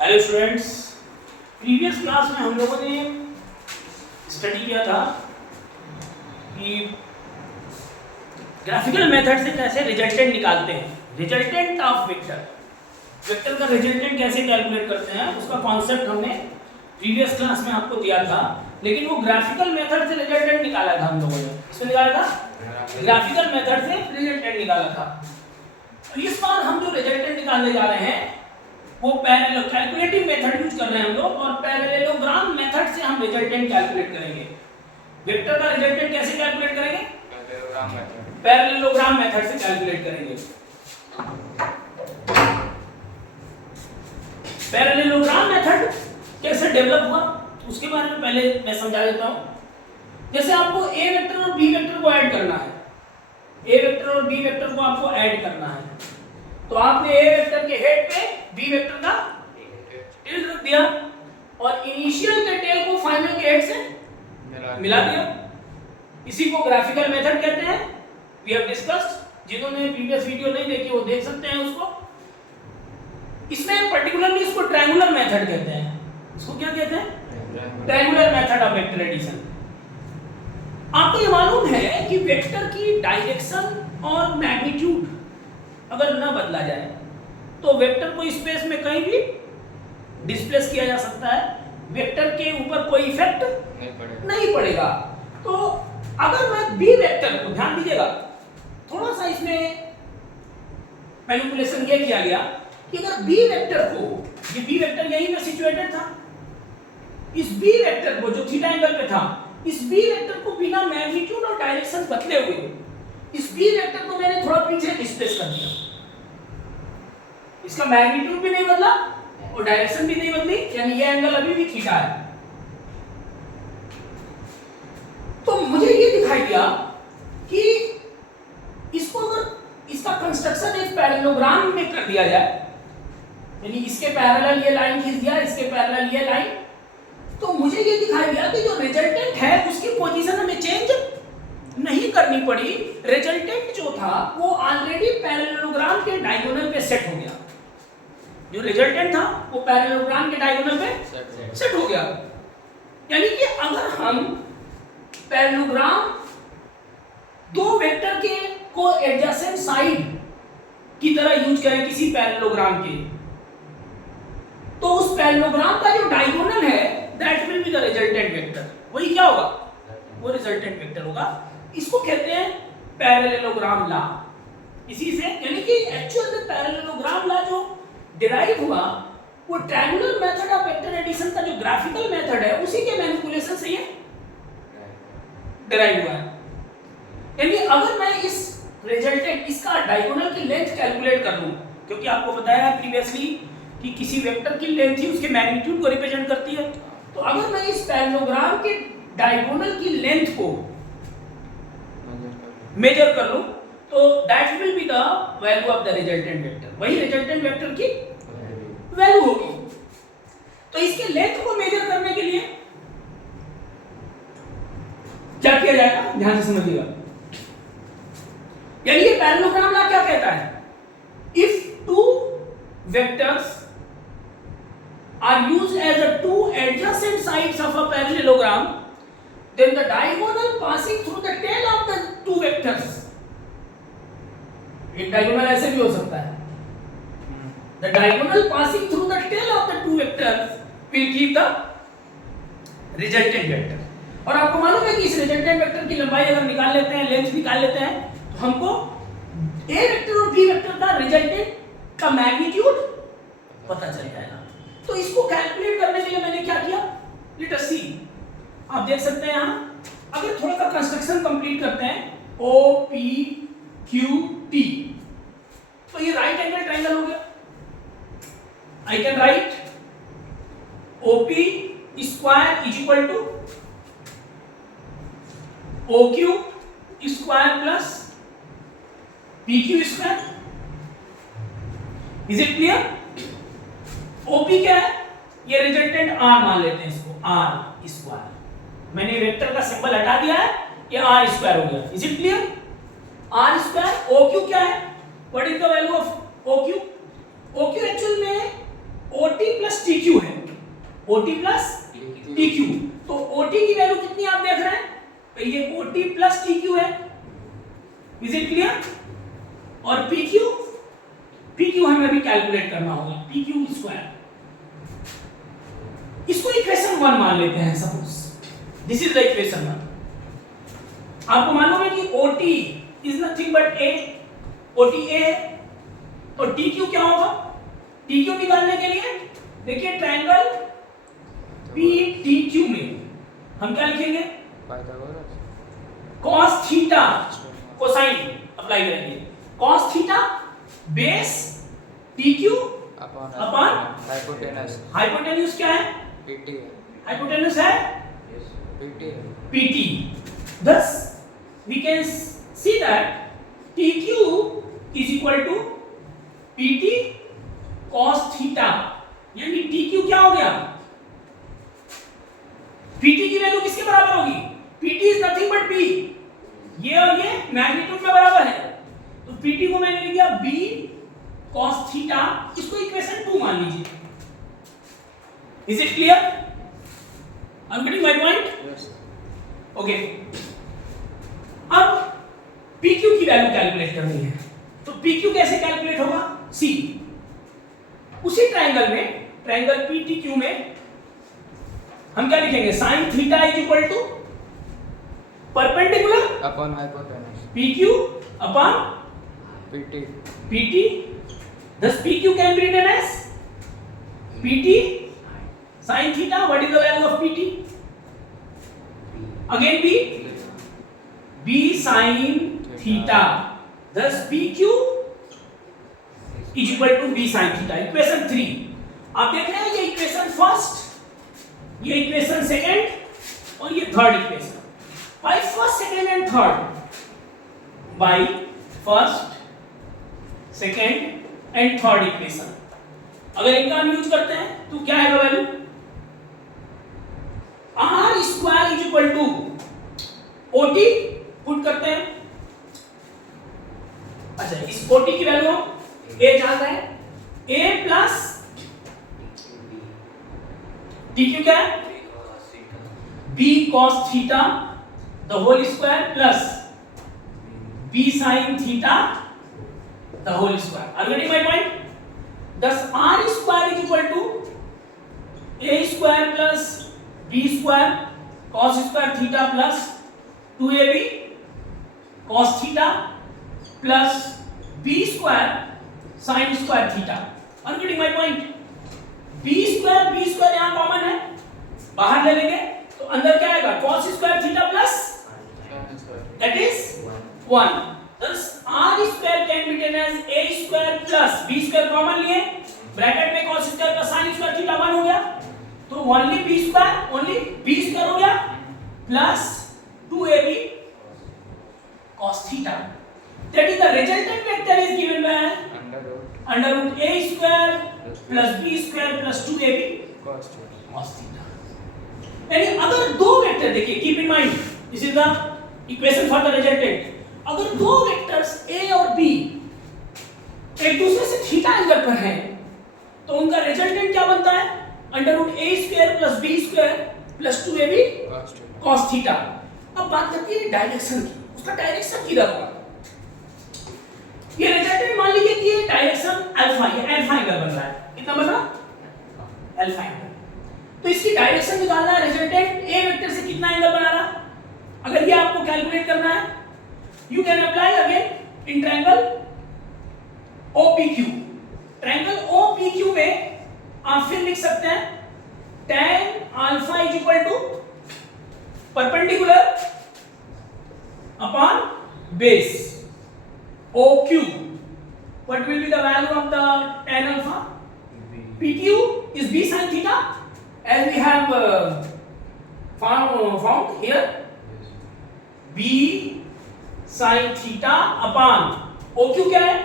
Hello students, previous class में हम लोगों ने स्टडी किया था कि ग्राफिकल मेथड से कैसे रिजल्टेंट निकालते हैं। रिजल्टेंट ऑफ वेक्टर, वेक्टर का रिजल्टेंट कैसे कैलकुलेट करते हैं, उसका कॉन्सेप्ट हमने प्रीवियस क्लास में आपको दिया था। लेकिन वो ग्राफिकल मेथड से रिजल्टेंट निकाला था हम लोगों ने। इसमें निकाला था ग्राफिकल मेथड से रिजल्टेंट निकाला था। तो इस बार हम जो रिजल्टेंट निकालने जा रहे हैं वो पैरेलल कैलकुलेटिव मेथड यूज कर रहे हैं हम लोग, और पैरेललोग्राम मेथड से हम रिजल्टेंट कैलकुलेट करेंगे। वेक्टर का रिजल्टेंट कैसे कैलकुलेट करेंगे? पैरेललोग्राम मेथड से कैलकुलेट करेंगे। पैरेललोग्राम मेथड कैसे डेवलप हुआ उसके बारे में पहले मैं समझा देता हूं। जैसे आपको ए वेक्टर और बी वेक्टर को ऐड करना है, ए वेक्टर और बी वेक्टर को आपको ऐड करना है, तो आपने ए वेक्टर के हेड पे बी वेक्टर का टेल रख दिया और इनिशियल के टेल को फाइनल के हेड से मिला दिया। इसी को ग्राफिकल मेथड कहते हैं। वी हैव डिस्कस्ड, जिन्होंने प्रीवियस वीडियो नहीं देखी वो देख सकते हैं उसको। इसमें पर्टिकुलरली इसको ट्रायंगुलर मेथड कहते हैं। इसको क्या कहते हैं? Triangular method of vector addition. आपको ये मालूम है कि वेक्टर की डायरेक्शन और मैग्नीट्यूड अगर ना बदला जाए तो वेक्टर को स्पेस में कहीं भी डिस्प्लेस किया जा सकता है, वेक्टर के ऊपर कोई इफेक्ट नहीं पड़ेगा। तो अगर मैं बी वेक्टर को, ध्यान दीजिएगा, थोड़ा सा इसमें मैनिपुलेशन ये किया गया कि अगर बी वेक्टर को, ये बी वेक्टर यहीं पे सिचुएटेड था, इस बी वेक्टर को जो थीटा एंगल पे था, इस बी वेक्टर को बिना मैग्नीट्यूड और डायरेक्शन बदले हुए इस बी वेक्टर को मैंने थोड़ा पीछे डिस्प्लेस कर दिया। इसका मैग्नीट्यूड भी नहीं बदला और डायरेक्शन भी नहीं बदली, यानी ये एंगल अभी भी थीटा है। तो मुझे ये दिखाई दिया कि इसको अगर इसका कंस्ट्रक्शन एक पैरेललोग्राम में कर दिया जाए, यानी इसके पैरेलल ये लाइन खींच दिया, इसके पैरेलल ये लाइन, तो मुझे ये दिखाई दिया कि जो रिजल्टेंट है उसकी पोजीशन हमें चेंज नहीं करनी पड़ी। रिजल्टेंट जो था वो ऑलरेडी पैरेललोग्राम के डायगोनल पे सेट हो गया। जो रिजल्टेंट था वो पैरेललोग्राम के डायगोनल पे सेट हो गया। यानी कि अगर हम पैरेललोग्राम दो वेक्टर के को एडजेसेंट साइड की तरह यूज करें किसी पैरेललोग्राम के, तो उस पैरेललोग्राम का जो डायगोनल है that will be the resultant vector. वही क्या होगा? वो रिजल्टेंट वेक्टर होगा। इसको कहते हैं पैरेललोग्राम लॉ। इसी से, यानी कि एक्चुअल में पैरेललोग्राम लॉ जो डिराइव हुआ वो triangular method of vector addition का जो ग्राफिकल मेथड है उसी के मैनिपुलेशन से ये डिराइव हुआ है। यानी अगर मैं इस रिजल्टेंट, इसका डायगोनल की लेंथ कैलकुलेट कर लूं, क्योंकि आपको बताया प्रीवियसली कि किसी वेक्टर की लेंथ ही उसके मैग्नीट्यूड को रिप्रेजेंट करती है, तो अगर मैं इस पैरेललोग्राम के डायगोनल की लेंथ को मेजर कर लूं तो that will be the value of the resultant vector. वही रिजल्टेंट वेक्टर की वैल्यू होगी। तो इसके लेंथ को मेजर करने के लिए क्या किया जाएगा, ध्यान से समझिएगा। यानी ये पैरेललोग्राम लॉ क्या कहता है? If two vectors are used as a two adjacent sides of a parallelogram, then the diagonal passing through the tail of the two vectors, एक diagonal ऐसे भी हो सकता है, the diagonal passing through the tail of the two vectors will give the resultant vector। और आपको मालूम है कि इस resultant vector की लंबाई अगर निकाल लेते हैं, लेंथ निकाल लेते हैं, तो हमको a वेक्टर और b वेक्टर का resultant का मैग्नीट्यूड पता चल जाएगा। तो इसको कैलकुलेट करने के लिए मैंने क्या किया, लेट अस सी। आप देख सकते हैं यहां, अगर थोड़ा सा कंस्ट्रक्शन कंप्लीट करते हैं, O P Q T, तो ये राइट एंगल ट्रायंगल हो गया। I can write OP square is equal to OQ square plus PQ square. Is it clear? OP क्या है? ये रिजल्टेंट R मान लेते हैं इसको, R स्क्वायर। मैंने वेक्टर का सिंबल हटा दिया है, ये R स्क्वायर हो गया। Is it clear? R square. OQ क्या है? What is the value of OQ? OQ actual में OT plus TT OT plus TQ। तो OT की वैल्यू कितनी आप देख रहे हैं, तो ये OT प्लस TQ है, इज इट क्लियर। और PQ हमें अभी कैलकुलेट करना होगा, PQ स्क्वायर। इसको इक्वेशन 1 मान लेते हैं, suppose this is the equation 1। आपको मालूम है कि OT is nothing but A, OT A है, और TQ क्या होगा, TQ निकालने के लिए देखिए ट्रायंगल PTQ में हम क्या लिखेंगे, cos थीटा कोसाइन अप्लाई करेंगे, cos theta base TQ upon hypotenuse क्या है, PT है, हाइपोटेन्यूज है yes, PT है, PT। Thus we can see that TQ is equal to PT cos theta, यानी TQ क्या हो गया, PT की वैल्यू किसके बराबर होगी, PT is nothing but B, ये और ये मैग्नीट्यूड में बराबर है, तो PT को मैंने लिख दिया B cos थीटा, इसको इक्वेशन 2 मान लीजिए। Is it clear? Are you getting my point? yes, Okay. अब PQ की वैल्यू कैलकुलेट करनी है, तो PQ कैसे कैलकुलेट होगा, सी उसी ट्रायंगल में, ट्रायंगल PTQ में हम क्या लिखेंगे, sin theta is equal to perpendicular upon hypotenuse, PQ upon PT। Thus PQ can be written as PT sin theta. What is the value of PT? Again B sin theta. Thus PQ is equal to B sin theta. Equation 3 आप देख रहे हैं, ये equation first, ये equation second और ये third equation. By first second and third, by first second and third equation अगर इनका हम यूज करते हैं तो क्या है value, R square is equal to OT put करते हैं। अच्छा, इस OT की वैल्यू हम A जान रहे हैं, A प्लस TQ क्या है, B cos theta the whole square plus B sin theta the whole square. Are you getting my point? Thus R square is equal to A square plus B square cos square theta plus 2AB cos theta plus B square sin square theta। Are you getting my point? B square यहाँ common है, बाहर ले लेंगे तो अंदर क्या आएगा, cos square theta plus that is 1। Thus R square can be written as A square plus B square common लिए, ब्रैकेट में cos square plus sin square theta 1 हो गया, तो only B square हो गया plus 2AB cos theta। That is the resultant vector is given by under root A square plus B square plus 2AB cos theta। यानी अगर दो vector देखिए, keep in mind this is the equation for the resultant, अगर दो vectors A और B एक दूसरे से थीटा एंगल पर हैं तो उनका रिजल्टेंट क्या बनता है, under root A square plus B square plus 2AB cos theta. अब बात करते हैं डायरेक्शन की, उसका डायरेक्शन किधर होगा, ये रिजल्टेंट मान लीजिए कि ये डायरेक्शन अल्फा, ये अल्फा एंगल बन रहा है, कितना बन रहा है, अल्फा एंगल। तो इसकी डायरेक्शन निकालना है, रिजल्टेंट A वेक्टर से कितना एंगल बना रहा, अगर ये आपको कैलकुलेट करना है, you can apply again in triangle OPQ। Triangle OPQ में आप फिर लिख सकते हैं tan alpha is equal to perpendicular upon base OQ। What will be the value of the tan alpha? PQ is B sin theta, as we have found here, B sin theta upon OQ क्या है,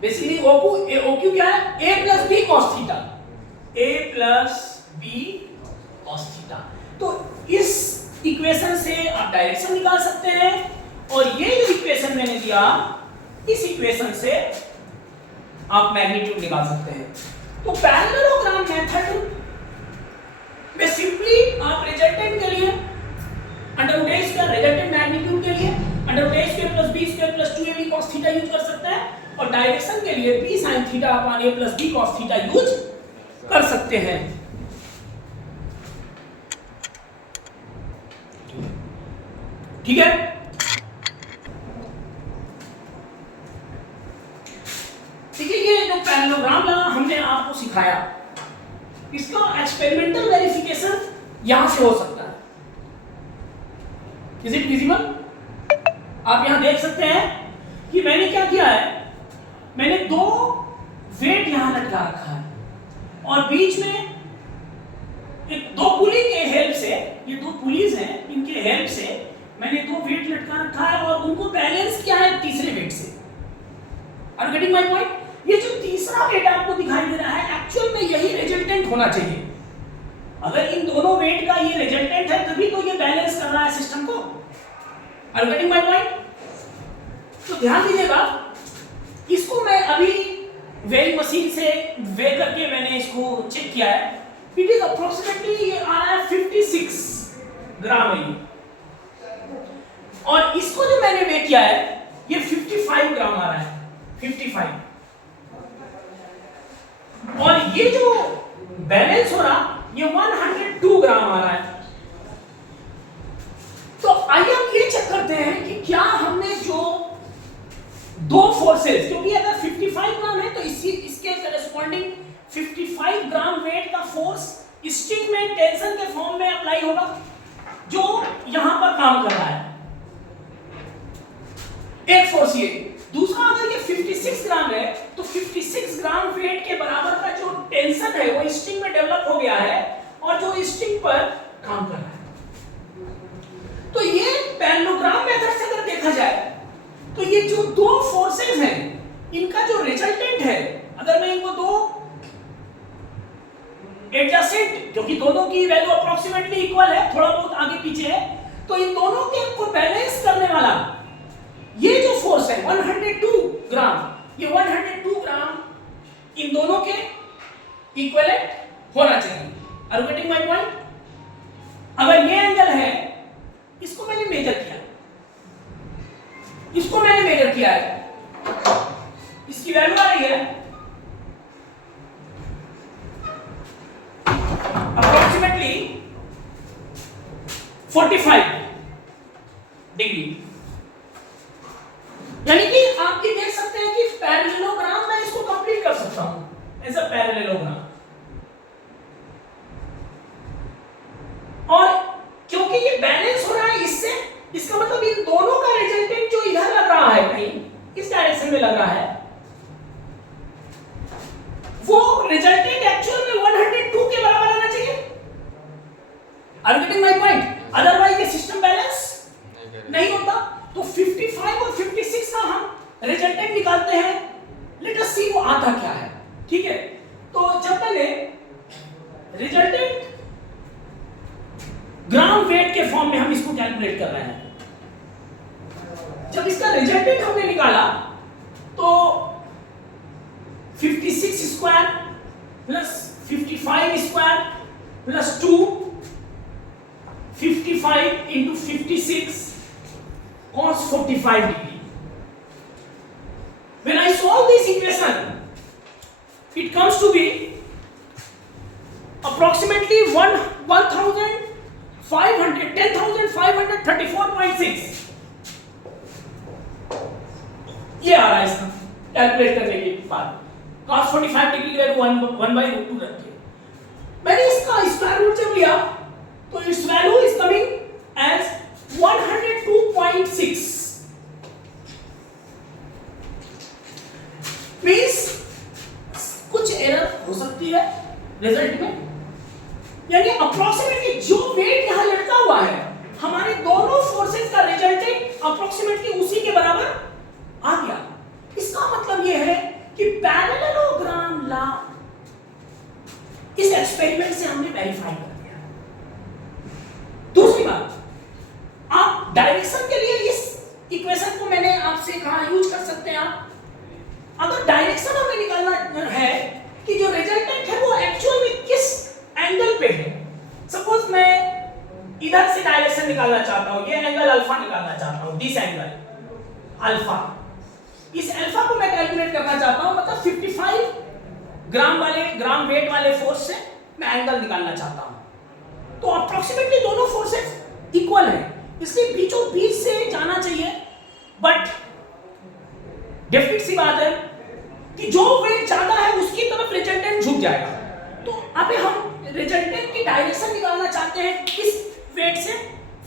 basically OQ क्या है, A plus B cos theta, A plus B cos theta। तो इस equation से आप direction निकाल सकते हैं, और ये जो इक्वेशन मैंने दिया, इस इक्वेशन से आप मैग्नीट्यूड निकाल सकते हैं। तो पैरेललोग्राम मेथड आप रिजल्टेंट के लिए under root A square resultant magnitude के लिए under root A square plus B square plus 2ab cos theta use कर सकते हैं और डायरेक्शन के लिए b sin theta upon a plus b cos theta use कर सकते हैं। ठीक है, देखिए ये जो पैरेललोग्राम लगा हमने आपको सिखाया, इसका एक्सपेरिमेंटल वेरिफिकेशन यहां से हो सकता है। Is it visible? आप यहां देख सकते हैं कि मैंने क्या किया है, मैंने दो वेट यहां लटका रखा है और बीच में एक दो पुली के हेल्प से, ये दो पुलीज हैं, इनके हेल्प से मैंने दो वेट लटका रखा है और उनको बैलेंस किया है तीसरे वेट से। Are getting my point? ये जो तीसरा वेट आपको दिखाई दे रहा है एक्चुअल में यही रिजल्टेंट होना चाहिए। अगर इन दोनों वेट का ये रिजल्टेंट है तभी तो ये बैलेंस कर रहा है सिस्टम को। Are you getting my point? तो ध्यान दीजिएगा, इसको मैं अभी वेइंग मशीन से वे करके मैंने इसको चेक किया है। इट इज अप्रोक्सीमेटली ये आ रहा है 56 ग्राम है और इसको जो मैंने वे किया है ये 55 ग्राम आ रहा है, 55। और ये जो बैलेंस हो रहा ये 102 ग्राम आ रहा है। तो आइए हम ये चेक करते हैं कि क्या हमने जो दो फोर्सेस, क्योंकि अगर 55 ग्राम है तो इसके करेस्पॉन्डिंग 55 ग्राम वेट का फोर्स स्ट्रिंग में टेंशन के फॉर्म में अप्लाई होगा जो यहां पर काम कर रहा है। एक फोर्स ये, दूसरा अगर ये 56 ग्राम है तो 56 ग्राम वेट के बराबर का जो टेंशन है वो स्ट्रिंग में डेवलप हो गया है और जो स्ट्रिंग पर काम कर रहा है। तो ये पैरेललोग्राम मेथड से अगर देखा जाए तो ये जो दो फोर्सेस हैं इनका जो रिजल्टेंट है, अगर मैं इनको दो एडजेसेंट, क्योंकि दोनों की वैल्यू अप्रोक्सीमेटली इक्वल है, थोड़ा बहुत आगे पीछे है, तो इन दोनों के को बैलेंस करने वाला ये जो फोर्स है 102 ग्राम, ये 102 ग्राम इन दोनों के इक्विवेलेंट होना चाहिए। Are you getting my point? अगर ये एंगल है, इसको मैंने मेजर किया, इसको मैंने मेजर किया है, इसकी वैल्यू आ रही है अप्रोक्सीमेटली 45 डिग्री। यानी कि आप ये देख सकते हैं कि पैरेललोग्राम मैं इसको कंप्लीट कर सकता हूं एज अ पैरेललोग्राम। और क्योंकि ये बैलेंस हो रहा है इससे, इसका मतलब इन दोनों का रिजल्टेंट जो इधर लग रहा है, कहीं इस डायरेक्शन में लग रहा है, वो रिजल्टेंट एक्चुअल में 102 के बराबर आना चाहिए। Are you getting my point? Otherwise ये सिस्टम बैलेंस नहीं होता। तो 55 और 56 का हम रिजल्टेंट निकालते हैं। लेट अस सी वो आता क्या है। ठीक है, तो जब मैंने रिजल्टेंट ग्राम वेट के फॉर्म में हम इसको कैलकुलेट कर रहे हैं, जब इसका रिजल्टेंट हमने निकाला तो 56 square plus 55 square plus 2, 55 into 56 cos 45 degree. When I solve this equation, it comes to be approximately 10,534.6. ये आ रहा है इसका कैलकुलेट करने के बाद cos 45 डिग्री की वैल्यू 1/√2 रख के मैंने इसका स्क्वायर रूट जब लिया तो its value is coming as 102.6 means कुछ एरर हो सकती है रिजल्ट में, यानी अप्रोक्सीमेटली जो वेट यहां लटका हुआ है हमारे दोनों फोर्सेस का रिजल्टेंट अप्रोक्सीमेटली उसी के बराबर आ गया। इसका मतलब यह है कि पैरेललोग्राम लॉ इस एक्सपेरिमेंट से हमने वेरीफाई कर दिया। दूसरी बात, आप डायरेक्शन के लिए इस इक्वेशन को मैंने आपसे कहा यूज कर सकते हैं। आप अगर डायरेक्शन हमें निकालना है कि जो रिजल्टेंट है वो एक्चुअल में किस एंगल पे है, सपोज मैं निकालना चाहता हूं, ये एंगल अल्फा निकालना चाहता हूं, दिस एंगल अल्फा, इस अल्फा को मैं कैलकुलेट करना चाहता हूं, मतलब 55 ग्राम वेट वाले फोर्स से मैं एंगल निकालना चाहता हूं। तो अप्रोक्सीमेटली दोनों फोर्सेस इक्वल हैं, इसलिए बीचों बीच से जाना चाहिए, बट डेफिनेट सी बात है कि जो वेट ज्यादा है उसकी तरफ रिजल्टेंट झुक जाएगा। तो अभी हम रिजल्टेंट की डायरेक्शन निकालना चाहते हैं, किस वेट से?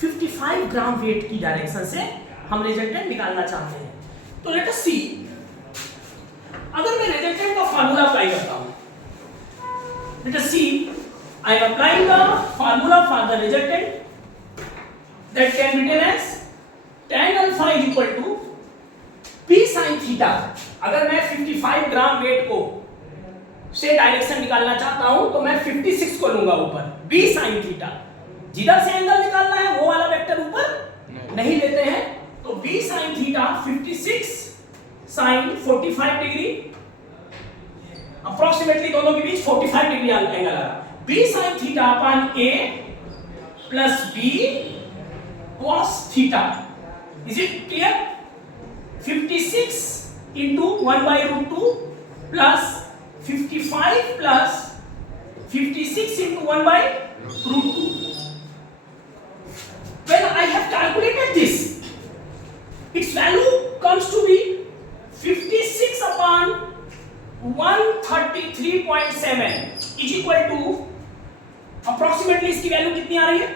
55 ग्राम वेट की डायरेक्शन से हम रिजल्टेंट निकालना चाहते हैं। तो लेट अस सी, अगर मैं रिजल्टेंट का फार्मूला अप्लाई करता हूं, let us see I am applying the formula for the resultant that can be written as tan alpha is equal to p sin theta. अगर मैं 55 ग्राम वेट को से direction निकालना चाहता हूं तो मैं 56 को लूंगा ऊपर, b sin थीटा। जिधर से एंगल निकालना है वो वाला वेक्टर ऊपर नहीं लेते हैं, तो b sin theta 56 sin 45 degree, approximately दोनों के बीच 45 डिग्री एंगल आ रहा। b sin theta upon a plus b cos theta. Is it clear? 56 into 1 by root 2 plus 55 plus 56 into 1 by root 2. When I have calculated this, its value comes to be 56 upon 133.7 is equal to approximately इसकी value कितनी आ रही है?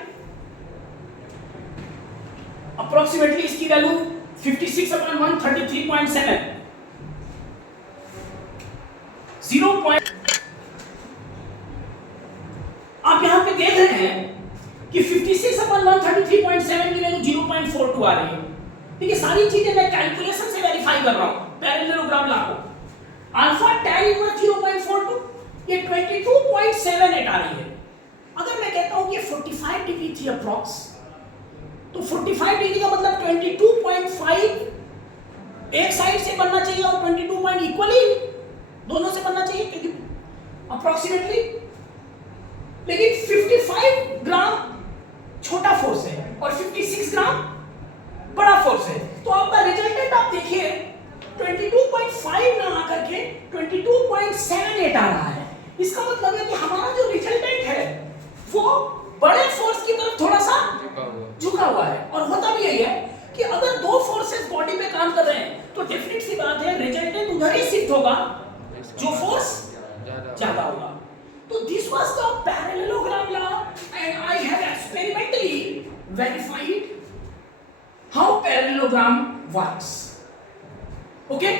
Approximately इसकी value 56 upon 133.7 0. आप यहां पे देख रहे हैं कि 56 upon 133.7 की वैल्यू 0.42 आ रही है। देखिए सारी चीजें मैं कैलकुलेशन से वेरीफाई कर रहा हूं, पैरेललोग्राम लागू। अल्फा tan इनवर्स 0.42, ये 22.78 आ रही है। अगर मैं कहता हूं कि 45 डिग्री थी अप्रॉक्स, तो 45 डिग्री का मतलब 22.5 एक साइड से बनना चाहिए और 22 पॉइंट इक्वली दोनों से बनना चाहिए, क्योंकि अप्रोक्सीमेटली। लेकिन 55 ग्राम छोटा फोर्स है और 56 ग्राम बड़ा फोर्स है, तो आपका रिजल्टेंट आप देखिए 22.5 ना आकर के 22.78 आ रहा है। इसका मतलब है कि हमारा जो रिजल्टेंट है वो बड़े फोर्स की तरफ थोड़ा सा झुका हुआ है। और होता भी यही है कि अगर दो फोर्सेस बॉडी पे काम कर रहे हैं तो डेफिनेट सी बात है रिजल्टेंट उधर ही शिफ्ट होगा जो फोर्स ज्यादा होगा। तो this was the parallelogram law and I have experimentally verified how parallelogram works. Okay.